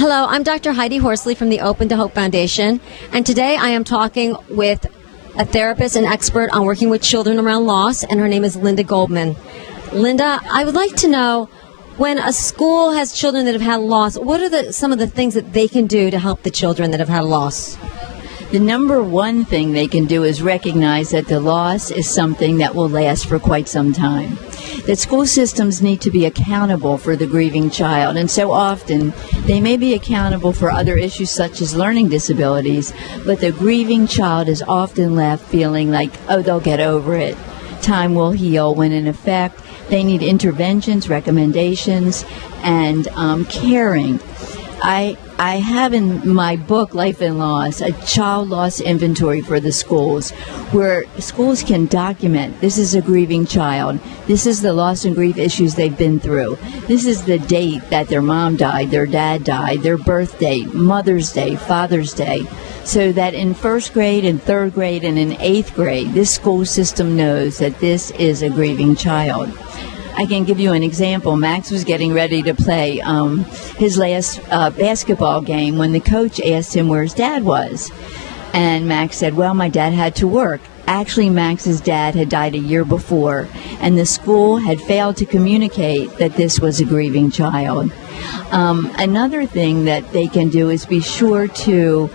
Hello, I'm Dr. Heidi Horsley from the Open to Hope Foundation, and today I am talking with a therapist and expert on working with children around loss, and her name is Linda Goldman. Linda, I would like to know, when a school has children that have had loss, what are some of the things that they can do to help the children that have had loss? The number one thing they can do is recognize that the loss is something that will last for quite some time. That school systems need to be accountable for the grieving child, and so often they may be accountable for other issues such as learning disabilities, but the grieving child is often left feeling like, oh, they'll get over it. Time will heal, when in effect they need interventions, recommendations, and caring. I have in my book, Life and Loss, a child loss inventory for the schools, where schools can document, this is a grieving child, this is the loss and grief issues they've been through, this is the date that their mom died, their dad died, their birthday, Mother's Day, Father's Day, so that in first grade and third grade and in eighth grade, this school system knows that this is a grieving child. I can give you an example. Max was getting ready to play his last basketball game when the coach asked him where his dad was. And Max said, well, my dad had to work. Actually, Max's dad had died a year before, and the school had failed to communicate that this was a grieving child. Another thing that they can do is be sure to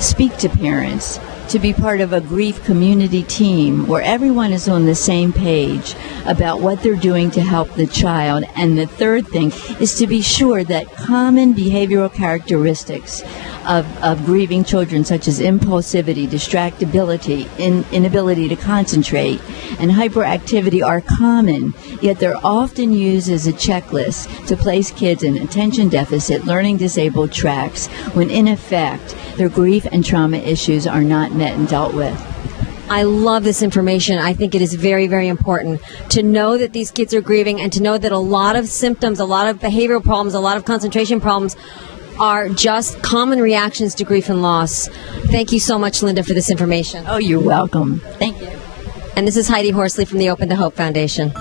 speak to parents, to be part of a grief community team where everyone is on the same page about what they're doing to help the child. And the third thing is to be sure that common behavioral characteristics of grieving children, such as impulsivity, distractibility, inability to concentrate, and hyperactivity, are common, yet they're often used as a checklist to place kids in attention deficit, learning disabled tracks, when in effect their grief and trauma issues are not met and dealt with. I love this information. I think it is very, very important to know that these kids are grieving, and to know that a lot of symptoms, a lot of behavioral problems, a lot of concentration problems are just common reactions to grief and loss. Thank you so much, Linda, for this information. Oh, you're welcome. Thank you. And this is Heidi Horsley from the Open to Hope Foundation.